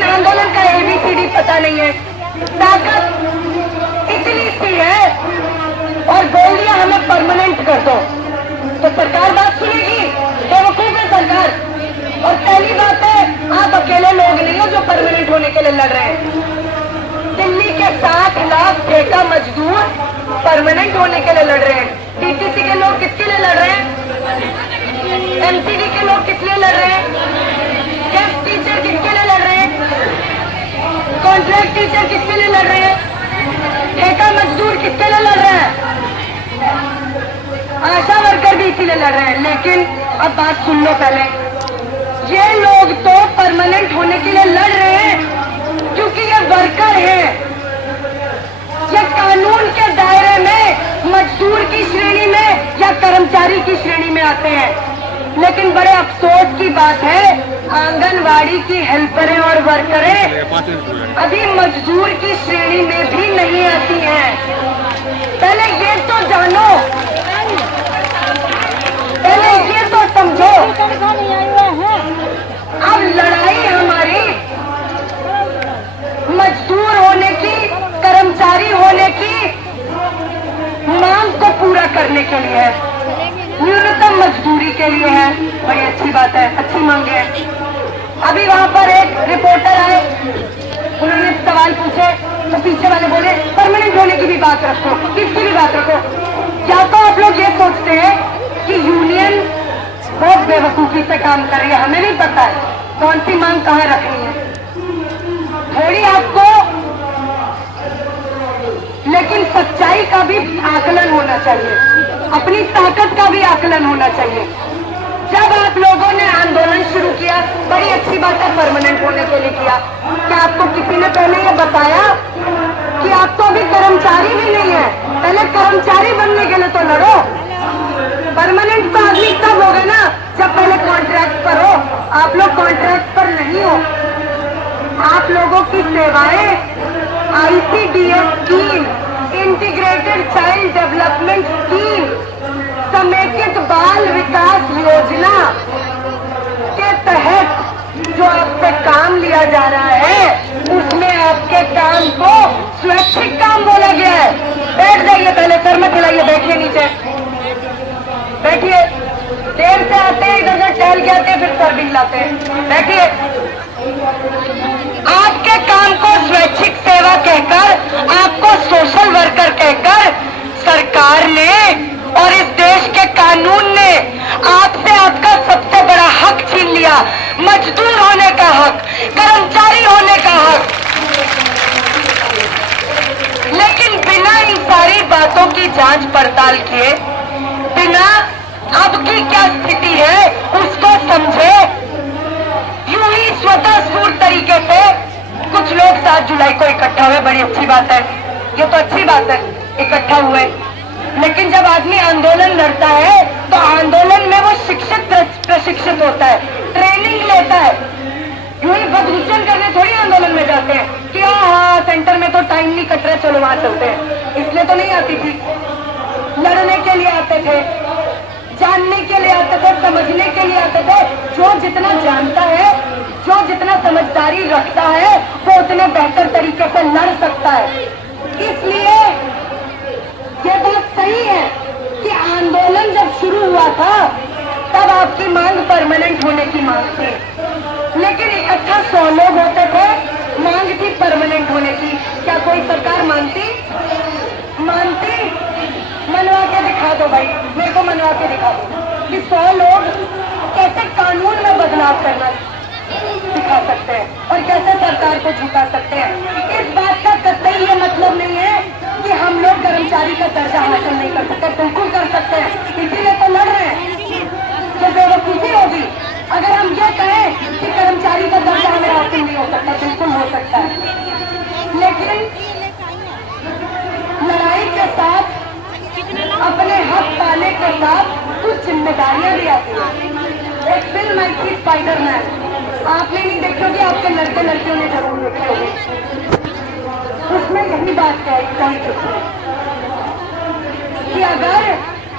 लेकिन आंदोलन का ABCD पता नहीं है। ताकत इतनी सी है और बोल दिया हमें परमानेंट कर दो, तो सरकार बात सुनेगी? बेवकूफ है सरकार। और पहली बात है, आप अकेले लोग नहीं हो जो परमानेंट होने के लिए लड़ रहे हैं। दिल्ली के 60 लाख ठेका मजदूर परमानेंट होने के लिए लड़ रहे हैं। DTC के लोग किसके लिए लड़ रहे हैं? MCD के लोग किस लिए लड़ रहे हैं? गेस्ट टीचर किसके लिए लड़ रहे हैं? कॉन्ट्रैक्ट टीचर किसके लिए लड़ रहे हैं? ठेका मजदूर किसके लिए लड़ रहे हैं? आशा वर्कर भी इसीलिए लड़ रहे हैं। लेकिन अब बात सुन लो पहले, ये लोग तो परमानेंट होने के लिए लड़ रहे हैं क्योंकि ये वर्कर हैं। ये कानून के दायरे में मजदूर की श्रेणी में या कर्मचारी की श्रेणी में आते हैं। लेकिन बड़े अफसोस की बात है, आंगनवाड़ी की हेल्परें और वर्करें अभी मजदूर की श्रेणी में भी नहीं आती हैं। पहले ये तो जानो, पहले ये तो समझो। अब लड़ाई हमारी मजदूर होने की, कर्मचारी होने की मांग को पूरा करने के लिए है, न्यूनतम मजदूरी के लिए है। बड़ी अच्छी बात है, अच्छी मांग है। अभी वहां पर एक रिपोर्टर आए, उन्होंने सवाल पूछे तो पीछे वाले बोले परमानेंट होने की भी बात रखो, किसकी भी बात रखो। क्या तो आप लोग ये सोचते हैं कि यूनियन बहुत बेवकूफी से काम कर रही है? हमें भी पता है कौन सी मांग कहाँ रखनी है। थोड़ी आपको लेकिन सच्चाई का भी आकलन होना चाहिए, अपनी ताकत का भी आकलन होना चाहिए। जब आप लोगों ने आंदोलन शुरू किया, बड़ी अच्छी बात है, परमानेंट होने के लिए किया। क्या आपको किसी ने पहले ये बताया कि आप तो अभी कर्मचारी भी नहीं है? पहले कर्मचारी बनने के लिए तो लड़ो। परमानेंट तो आदमी तब होगा ना जब पहले कॉन्ट्रैक्ट पर हो। आप लोग कॉन्ट्रैक्ट पर नहीं हो। आप लोगों की सेवाएं ICDS scheme, integrated child development scheme, समेकित बाल विकास योजना के तहत जो आपसे काम लिया जा रहा है, उसमें आपके काम को स्वैच्छिक काम बोला गया है। बैठ जाइए, पहले सर मत हिलाइए, बैठिए नीचे, बैठिए। देर से आते हैं, इधर उधर टहल के आते हैं, फिर सर भी हिलाते हैं। बैठिए। आपके काम को स्वैच्छिक सेवा कहकर, आपको सोशल वर्कर कहकर सरकार ने और इस देश के कानून ने आपसे आपका सबसे बड़ा हक छीन लिया, मजदूर होने का हक, कर्मचारी होने का हक। लेकिन बिना इन सारी बातों की जांच पड़ताल किए, बिना अब की क्या स्थिति है उसको समझे, यूं ही स्वतः स्फूर्त तरीके से कुछ लोग 7 जुलाई को इकट्ठा हुए। बड़ी अच्छी बात है, ये तो अच्छी बात है, इकट्ठा हुए। लेकिन जब आदमी आंदोलन लड़ता है तो आंदोलन में वो शिक्षित प्रशिक्षित होता है, ट्रेनिंग लेता है। यूं ही बदरूचन करने थोड़ी आंदोलन में जाते हैं कि हाँ सेंटर में तो टाइम नहीं कट रहा, चलो वहां चलते हैं। इसलिए तो नहीं आती थी, लड़ने के लिए आते थे, जानने के लिए आते थे, समझने के लिए आते थे। जो जितना जानता है, जो जितना समझदारी रखता है, वो उतने बेहतर तरीके से लड़ सकता है। इसलिए ये बात सही है कि आंदोलन जब शुरू हुआ था तब आपकी मांग परमानेंट होने की मांग थी, लेकिन इकट्ठा 100 लोग होते थे, मांग थी परमानेंट होने की। क्या कोई सरकार मानती? मनवा के दिखा दो भाई, मेरे को मनवा के दिखा दो कि 100 लोग कैसे कानून में बदलाव करना दिखा सकते हैं और कैसे सरकार को झुका सकते हैं। इस बात का कतई ये मतलब नहीं है कि हम लोग कर्मचारी का दर्जा हासिल नहीं कर सकते, बिल्कुल कर सकते हैं, इसीलिए तो लड़ रहे हैं। ये बेवकूफी होगी अगर हम ये कहें कि कर्मचारी का दर्जा हमें हासिल नहीं हो सकता, बिल्कुल हो सकता है। लेकिन लड़ाई के साथ, अपने हक पाने के साथ कुछ जिम्मेदारियां भी आती है। एक फिल्म आई थी स्पाइडरमैन, आपने नहीं देखी होगी, आपके लड़के लड़कियों ने जरूर देखी होगी। उसमें यही बात कही कि अगर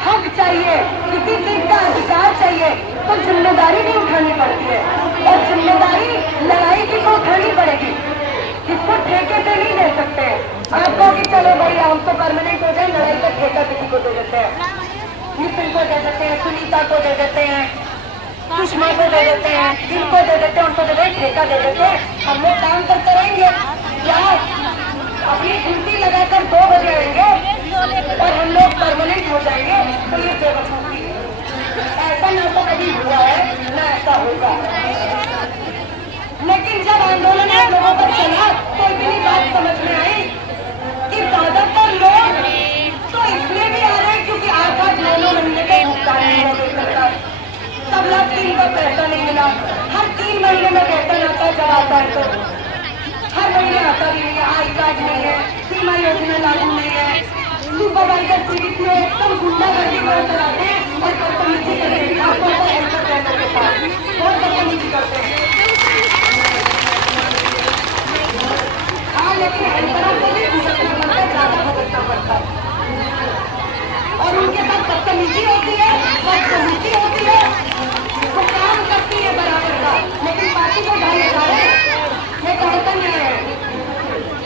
हक चाहिए, किसी चीज का अधिकार चाहिए, तो जिम्मेदारी भी उठानी पड़ती है। और जिम्मेदारी लड़ाई की तो उठानी पड़ेगी। कि चलो भाई हम तो परमानेंट हो जाए, लड़ाई का ठेका किसी को दे देते हैं, नितिन को दे देते हैं, सुनीता को दे देते हैं, सुषमा को दे देते हैं, जिनको दे देते हैं उनको दे देते, ठेका दे देते हैं, हम लोग काम करते रहेंगे। क्या अपनी ड्यूटी लगाकर 2 बजे आएंगे और हम लोग परमानेंट हो जाएंगे? तो ये बेवकूफी है। ऐसा ना तो कभी हुआ है ना ऐसा होगा। लेकिन जब आंदोलन आप लोगों पर चला तो इतनी बात समझ में आई कि ज्यादातर लोग तो इसलिए भी आ रहे हैं क्योंकि 8-8, 9-9 महीने का भुगतान नहीं है सरकार। तबला 3 का पैसा नहीं मिला। हर 3 महीने में वेतन आता है, जब आता है तो हर महीने आता भी नहीं है। आई कार्ड नहीं है, सीमा योजना लागू नहीं है, सुपरवाइजर सीरीज में एकदम गुंडागर्दी कर आते हैं और बदतमीजी करते हैं। आपको हेल्पर ट्रेनर के साथ बहुत बदतमीजी करते हैं। हाँ, लेकिन हेल्परों को भी भुगतना पड़ता है, ज्यादा भुगतना पड़ता है और उनके साथ बदतमीजी होती है, बदतमीजी होती है, वो काम करती है बराबर का, लेकिन पार्टी को ढाई लगा रहे हैं। ये कहता नहीं है,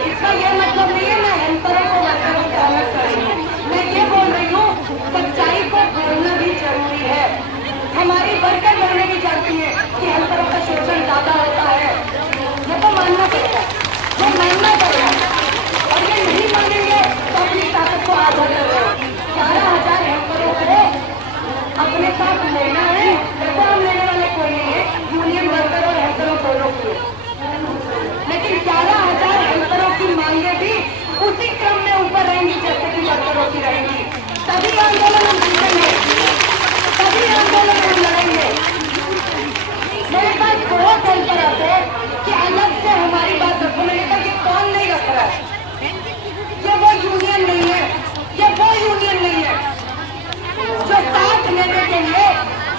इसका ये मतलब नहीं है मैं हेल्परों को वर्करों को अलग कर रही हूँ। मैं ये बोल रही हूँ सच्चाई को बोलना भी जरूरी है। हमारी वर्कर बहनें भी जानती है कि हेल्परों का शोषण ज्यादा होता है, ये तो मानना पड़ेगा, ये मानना पड़ेगा। और ये नहीं मानेंगे तो अपनी ताकत को आधा कर रहे हो। 11,000 हेल्परों को अपने साथ लेना है, देखो हम लेने वाले कोई नहीं है, यूनियन वर्कर और हेल्परों दोनों को, लेकिन 11,000 हेल्परों की मांगे भी उसी क्रम में ऊपर रहेंगी जैसे कि वर्करों की रहेंगी। तभी आंदोलन हम जीतेंगे, तभी आंदोलन हम लड़ेंगे। मेरे पास बहुत हेल्पर आते हैं कि अलग से हमारी बात रखो। मैंने कहा कि कौन नहीं रख रहा है, ये वो यूनियन नहीं है, ये वो यूनियन नहीं है जो साथ लेने के लिए,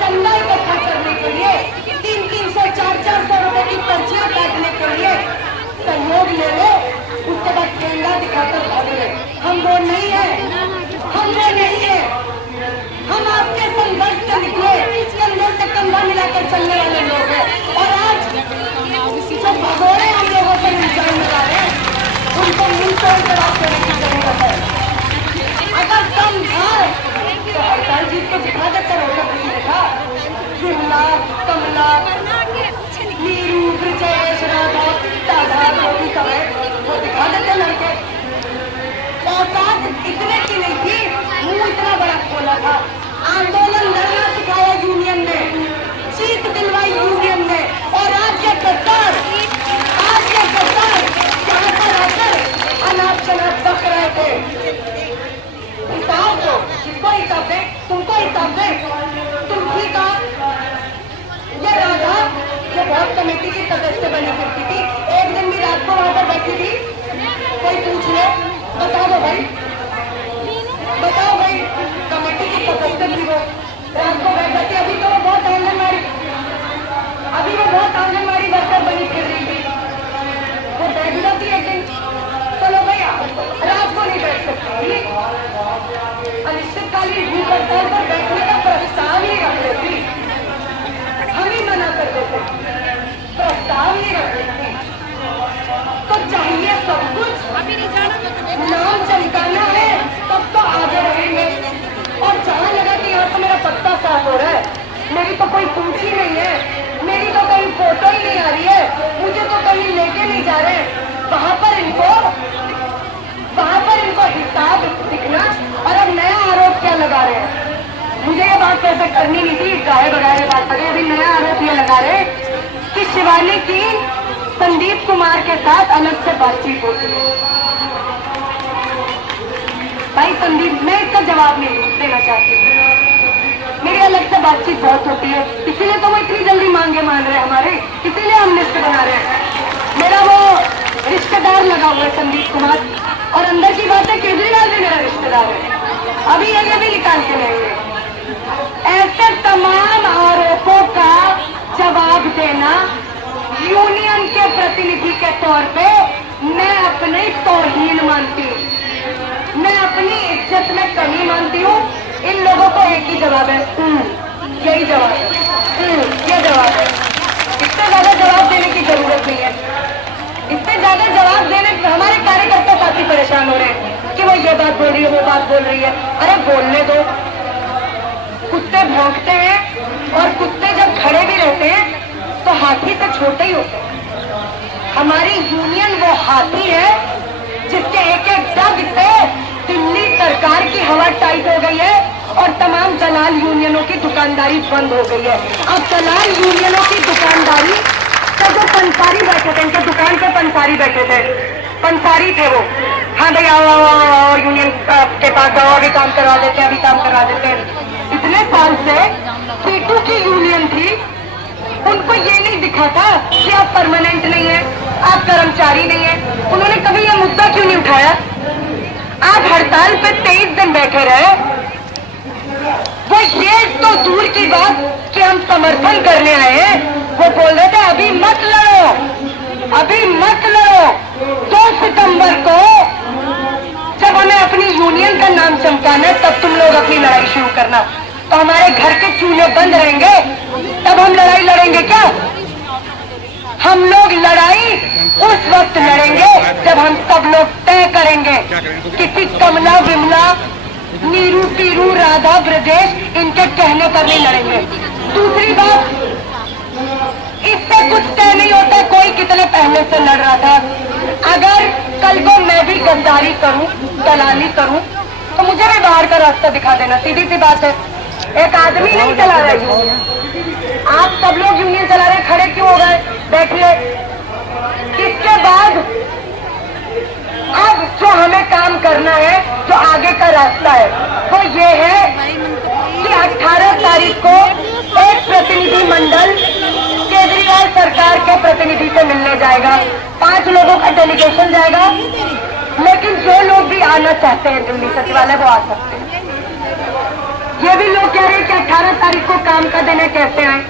चंदा इकट्ठा करने के लिए, 300-300, 400-400 रुपए की पर्चियां काटने के लिए सहयोग ले लो, उसके बाद ठेंगा दिखाकर भागे। हम वो नहीं है, हम वो नहीं है। हम आपके संघर्ष से निकले, कंधे से कंधा मिलाकर चलने वाले लोग हैं। और आज जो भगोड़े हम लोगों पर इल्जाम लगा रहे हैं, उनको मुंह तोड़ जवाब देने की जरूरत है। अगर कम था तो हड़ताल जीत को दिखा देते रोटा नहीं देखा। शिमला, कमला, नीरू, ब्रिजेश, राधा, दादा, रोटी समय वो दिखा देते लड़के। औकात इतने की नहीं थी, मुंह इतना बड़ा खोला था। आंदोलन लड़ना सिखाया यूनियन ने, जीत दिलवाई यूनियन ने। और आज ये गद्दार यहाँ पर आकर अनाप शनाप बक रहे थे। हिसाब दो, किसको हिसाब दे? तुमको हिसाब दे, तुम ठीक हो। ये राधा ये बहुत कमेटी की सदस्य बनी करती थी। एक दिन भी रात को वहां पर बैठी थी, कोई पूछ ले, बताओ दो भाई, बताओ भाई, कमेटी की सदस्य थी वो, रात को बैठ जाती। अभी तो वो बहुत आंगनबाड़ी, अभी वो बहुत आंगनबाड़ी वर्कर बनी फिर रही थी। वो बैठ जाती एक दिन, चलो भैया रात को नहीं बैठ सकती, अनिश्चितकालीन भूख हड़ताल पर बैठने का प्रस्ताव ही रख देती। हम ही मना कर देते, प्रस्ताव ही रख देती। तो चाहिए सब कुछ, नाम चमकाना है तब तो आगे रहेंगे। और जहाँ लगा कि यहाँ तो मेरा पत्ता साफ हो रहा है, मेरी तो कोई पूछ ही नहीं है, मेरी तो कहीं फोटो ही नहीं आ रही है, मुझे तो कहीं लेके नहीं जा रहे, वहां पर इनको हिसाब दिखना। और अब नया आरोप क्या लगा रहे हैं, मुझे ये बात कैसे करनी नहीं थी, गाये बगाए बात करें। अभी नया आरोप ये लगा रहे कि शिवानी की संदीप कुमार के साथ अलग से बातचीत होती है। भाई संदीप, मैं इसका जवाब नहीं देना चाहती हूँ, मेरी अलग से बातचीत बहुत होती है, इसीलिए तो वो इतनी जल्दी मांगे मान रहे हैं हमारे, इसीलिए हम लिस्ट बना रहे हैं। मेरा वो रिश्तेदार लगा हुआ है संदीप कुमार, और अंदर की बात है केजरीवाल भी मेरा रिश्तेदार है, अभी ये भी निकाल के लेंगे। ऐसे तमाम आरोपों का जवाब देना यूनियन के प्रतिनिधि के तौर पे मैं अपनी तौहीन मानती हूँ, मैं अपनी इज्जत में कमी मानती हूँ। इन लोगों को एक ही जवाब है, यही जवाब है, ये जवाब है। इससे ज्यादा जवाब देने की जरूरत नहीं है, इससे ज्यादा जवाब देने हमारे कार्यकर्ता काफी परेशान हो रहे हैं। बोल रही है। अरे बोलने दो, कुत्ते भौंकते हैं और कुत्ते जब खड़े भी रहते हैं तो हाथी से छोटे ही होते हैं। हमारी यूनियन वो हाथी है जिसके एक एक डग से दिल्ली सरकार की हवा टाइट हो गई है और तमाम दलाल यूनियनों की दुकानदारी बंद हो गई है। अब दलाल यूनियनों की दुकानदारी तो जो पंसारी बैठे थे, इनके दुकान पे पंसारी बैठे थे, पंसारी थे वो, हाँ भाई आओ आओ आओ यूनियन के पास आओ, अभी काम करवा देते हैं, अभी काम करवा देते हैं। इतने साल से सीटू की यूनियन थी, उनको ये नहीं दिखा था कि आप परमानेंट नहीं है, आप कर्मचारी नहीं है। उन्होंने कभी ये मुद्दा क्यों नहीं उठाया? आप हड़ताल पे 23 दिन बैठे रहे। वो ये तो दूर की बात कि हम समर्थन करने आए हैं, वो बोल रहे थे अभी मत लड़ो, अभी मत लड़ो। 2 सितंबर को जब हमें अपनी यूनियन का नाम चमकाना है तब तुम लोग अपनी लड़ाई शुरू करना। तो हमारे घर के चूल्हे बंद रहेंगे तब हम लड़ाई लड़ेंगे क्या? हम लोग लड़ाई उस वक्त लड़ेंगे जब हम सब लोग तय करेंगे। किसी कमला विमला नीरू टीरू राधा ब्रजेश इनके कहने पर नहीं लड़ेंगे। दूसरी बात, इससे कुछ तय नहीं होता कोई कितने पहले से लड़ रहा था। अगर कल को मैं भी गद्दारी करूं, दलाली करूं, तो मुझे भी बाहर का रास्ता दिखा देना, सीधी सी बात है। एक आदमी नहीं चला रहा यूनियन, आप सब लोग यूनियन चला रहे, खड़े क्यों हो गए? बैठिए। इसके बाद अब जो हमें काम करना है, जो आगे का रास्ता है, वो ये है कि 18 तारीख को एक प्रतिनिधि मंडल केजरीवाल सरकार के प्रतिनिधि से मिलने जाएगा। 5 लोगों का डेलीगेशन जाएगा, लेकिन जो लोग भी आना चाहते हैं दिल्ली सचिवालय वो आ सकते हैं। ये भी लोग कह रहे हैं कि 18 तारीख को काम का दिन है, कैसे आए?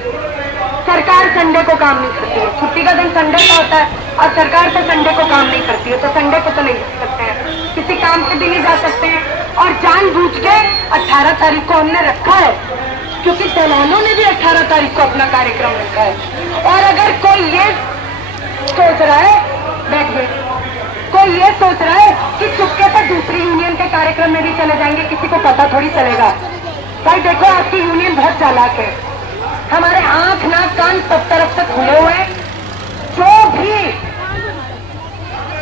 सरकार संडे को काम नहीं करती है, छुट्टी का दिन संडे का होता है और सरकार तो संडे को काम नहीं करती है, तो संडे को तो नहीं जा सकते हैं, किसी काम के दिन ही जा सकते हैं। और जानबूझ के 18 तारीख को हमने रखा है क्योंकि दलालों ने भी 18 तारीख को अपना कार्यक्रम रखा है। और अगर कोई ये सोच रहा है, बैठिए, कोई ये सोच रहा है कि चुपके से दूसरी यूनियन के कार्यक्रम में भी चले जाएंगे, किसी को पता थोड़ी चलेगा। भाई देखो, आपकी यूनियन बहुत चालाक है, हमारे आंख नाक कान सब तरफ से खुले हुए हैं। जो भी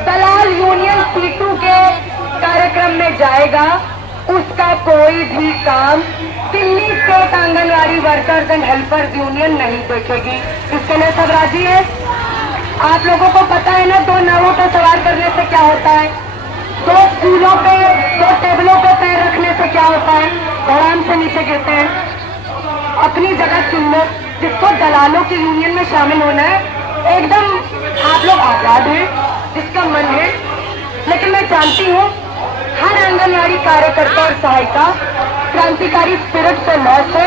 दलाल यूनियन सीटू के कार्यक्रम में जाएगा उसका कोई भी काम Delhi state anganwadi workers and helpers union नहीं देखेगी। इसके लिए सब राजी है? आप लोगों को पता है ना 2 नावों पर सवार करने से क्या होता है, 2 स्टूलों पे 2 टेबलों पे पैर रखने से क्या होता है, धड़ाम से नीचे गिरते हैं। अपनी जगह चुन लो। जिसको दलालों की यूनियन में शामिल होना है, एकदम आप लोग आजाद हैं, जिसका मन है। लेकिन मैं जानती हूँ हर आंगनवाड़ी कार्यकर्ता और सहायिका क्रांतिकारी स्पिरिट से लॉस है।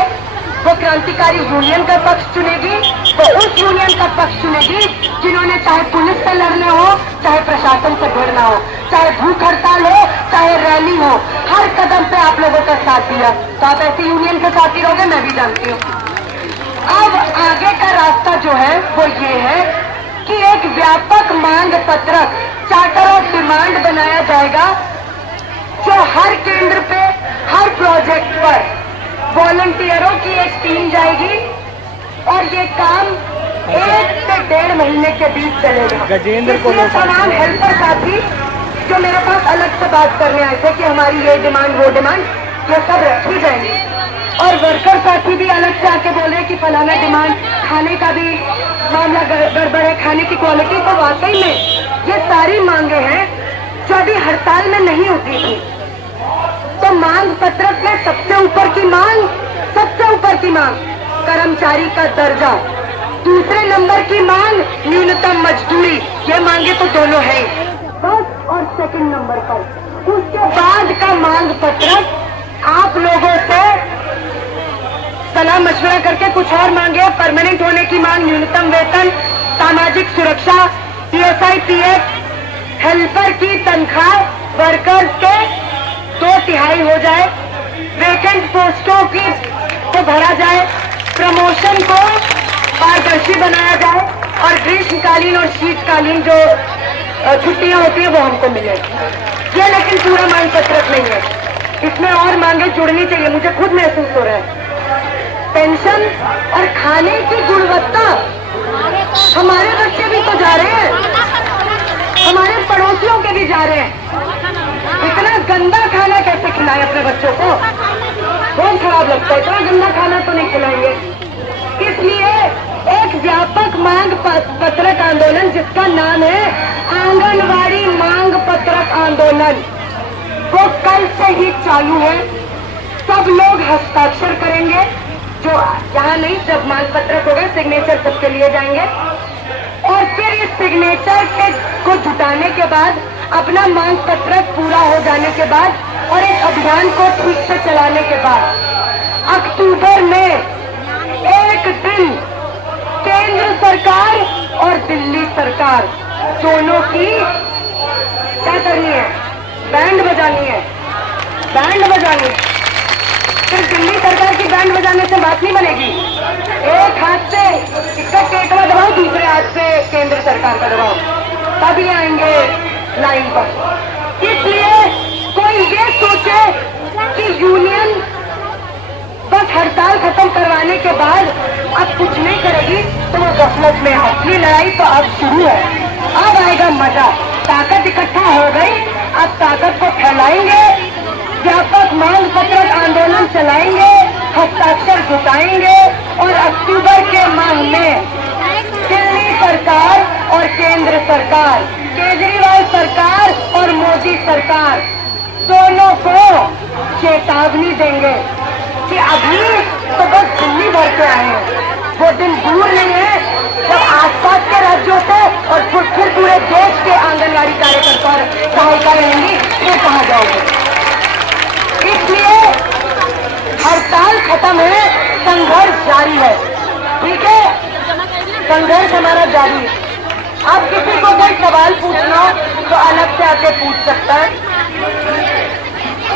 वो क्रांतिकारी यूनियन का पक्ष चुनेगी, वो उस यूनियन का पक्ष चुनेगी जिन्होंने चाहे पुलिस से लड़ना हो, चाहे प्रशासन से भिड़ना हो, चाहे भूख हड़ताल हो, चाहे रैली हो, हर कदम पे आप लोगों का साथ दिया। तो आप ऐसी यूनियन के साथ ही रहोगे, मैं भी जानती हूँ। अब आगे का रास्ता जो है वो ये है कि एक व्यापक मांग पत्रक, चार्टर ऑफ डिमांड बनाया जाएगा, जो हर केंद्र पे, हर प्रोजेक्ट पर वॉलंटियरों की एक टीम जाएगी और ये काम 1 से 1.5 महीने के बीच चलेगा। गजेंद्र को तमाम हेल्पर साथी जो मेरे पास अलग से बात करने आए थे कि हमारी ये डिमांड वो डिमांड, ये सब रखी जाएंगी। और वर्कर साथी भी अलग से आके बोल रहे हैं कि फलाना डिमांड, खाने का भी मामला गड़बड़ है, खाने की क्वालिटी। तो वाकई में ये सारी मांगे हैं जो अभी हड़ताल में नहीं होती थी। तो मांग पत्रक में सबसे ऊपर की मांग, सबसे ऊपर की मांग कर्मचारी का दर्जा, दूसरे नंबर की मांग न्यूनतम मजदूरी, ये मांगे तो दोनों है फर्स्ट और सेकंड नंबर पर। उसके बाद का मांग पत्रक आप लोगों से सलाह मशवरा करके कुछ और मांगे। परमानेंट होने की मांग, न्यूनतम वेतन, सामाजिक सुरक्षा, पीएसआई पीएफ, हेल्पर की तनख्वाह वर्कर्स के 2/3 हो जाए, वेकेंट पोस्टों को भरा जाए, प्रमोशन को पारदर्शी बनाया जाए और ग्रीष्मकालीन और शीतकालीन जो छुट्टियां होती है वो हमको मिले। ये लेकिन पूरा मांग पत्रक नहीं है। इसमें और मांगे जुड़नी चाहिए, मुझे खुद महसूस हो रहा है। पेंशन और खाने की गुणवत्ता, हमारे बच्चे भी तो जा रहे हैं, हमारे पड़ोसियों के भी जा रहे हैं। इतना गंदा खाना कैसे खिलाएं अपने बच्चों को? बहुत खराब लगता है, इतना गंदा खाना तो नहीं खिलाएंगे। इसलिए एक व्यापक मांग पत्रक आंदोलन, जिसका नाम है आंगनवाड़ी मांग पत्रक आंदोलन, वो कल से ही चालू है। सब लोग हस्ताक्षर करेंगे, जो यहाँ नहीं, जब मांग पत्रक होगा सिग्नेचर सबके लिए जाएंगे, और फिर इस सिग्नेचर को जुटाने के बाद, अपना मांग पत्रक पूरा हो जाने के बाद और इस अभियान को ठीक से चलाने के बाद अक्टूबर में एक दिन केंद्र सरकार और दिल्ली सरकार दोनों की क्या करनी है? बैंड बजानी है, बैंड बजानी। सिर्फ दिल्ली सरकार की बैंड बजाने से बात नहीं बनेगी। एक हाथ से इसका टेकवा दबाओ, दूसरे हाथ से केंद्र सरकार का दबाओ, तब ये आएंगे लाइन पर। इसलिए कोई ये सोचे कि यूनियन बस हड़ताल खत्म करवाने के बाद अब कुछ नहीं करेगी तो वो गफलत में है। असली लड़ाई तो अब शुरू है, अब आएगा मजा। ताकत इकट्ठा हो गई, अब ताकत को फैलाएंगे, व्यापक मांग पत्रक आंदोलन चलाएंगे, हस्ताक्षर जुटाएंगे और अक्टूबर के माह में दिल्ली सरकार और केंद्र सरकार, केजरीवाल सरकार और मोदी सरकार दोनों को चेतावनी देंगे कि अभी तो बस दिल्ली भर के आए हैं, वो दिन दूर नहीं है जब आसपास के राज्यों से और फिर पूरे देश के आंगनवाड़ी कार्यकर्ता और सहायिका रहेंगी, ये कहा जाओगे। इसलिए हड़ताल खत्म है, संघर्ष जारी है, ठीक है? संघर्ष हमारा जारी है। अब किसी को कोई सवाल पूछना तो अलग से आके पूछ सकता है।